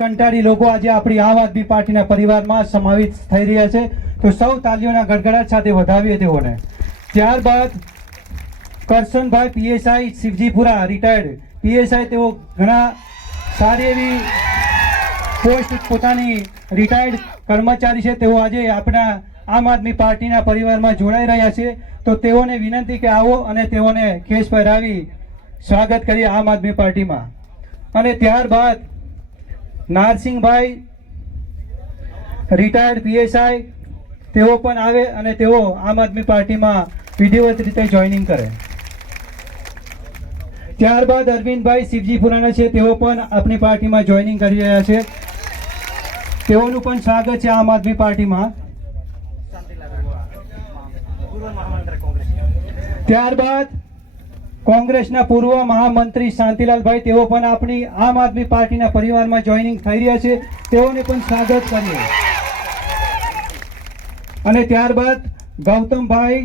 કંટાળી લોકો આજે આપણી આમ આદમી પાર્ટીના પરિવારમાં સમાવિત થઈ રહ્યા છે, તો સૌ તાલીઓના ગડગડાટ સાથે વધાવીએ તેઓને. ત્યારબાદ કરશનભાઈ પીએસઆઈ શિવજીપુરા રિટાયર્ડ પીએસઆઈ, તેઓ ઘણા સારી એવી પોસ્ટ પોતાની રિટાયર્ડ કર્મચારી છે, તેઓ આજે આપણા આમ આદમી પાર્ટીના પરિવારમાં જોડાઈ રહ્યા છે, તો તેઓને વિનંતી કે આવો અને તેઓને કેસ પહેરાવી સ્વાગત કરીએ આમ આદમી પાર્ટીમાં. અને ત્યારબાદ નારસિંહભાઈ રિટાયર્ડ પીએસઆઈ, તેઓ પણ આવે અને તેઓ આમ આદમી પાર્ટીમાં વિધિવત રીતે જોઈનિંગ કરે. ત્યારબાદ અરવિંદભાઈ શિવજીપુરાના છે, તેઓ પણ આપણી પાર્ટીમાં જોઈનિંગ કરી રહ્યા છે, તેઓનું પણ સ્વાગત છે આમ આદમી પાર્ટીમાં. ત્યારબાદ કોંગ્રેસના પૂર્વ મહામંત્રી શાંતિલાલભાઈ, તેઓ પણ આપણી આમ આદમી પાર્ટીના પરિવારમાં જોઈનિંગ થઈ રહ્યા છે, તેઓને પણ સ્વાગત કરીએ. અને ત્યારબાદ ગૌતમભાઈ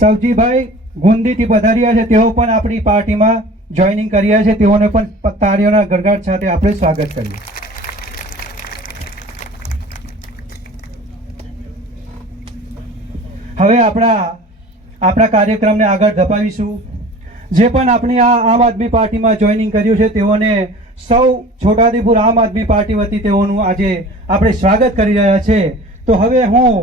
સવજીભાઈ ગુંદીથી પધાર્યા છે, તેઓ પણ આપણી પાર્ટીમાં જોઈનિંગ કરી રહ્યા છે, તેઓને પણ તાળીઓના ગડગડાટ સાથે આપણે સ્વાગત કરીએ. હવે આપણા કાર્યક્રમને આગળ ધપાવીશું. જે પણ આપણી આ આમ આદમી પાર્ટીમાં જોઈનિંગ કર્યું છે, તેઓને સૌ છોટાઉદેપુર આમ આદમી પાર્ટી વતી તેઓનું આજે આપણે સ્વાગત કરી રહ્યા છે. તો હવે હું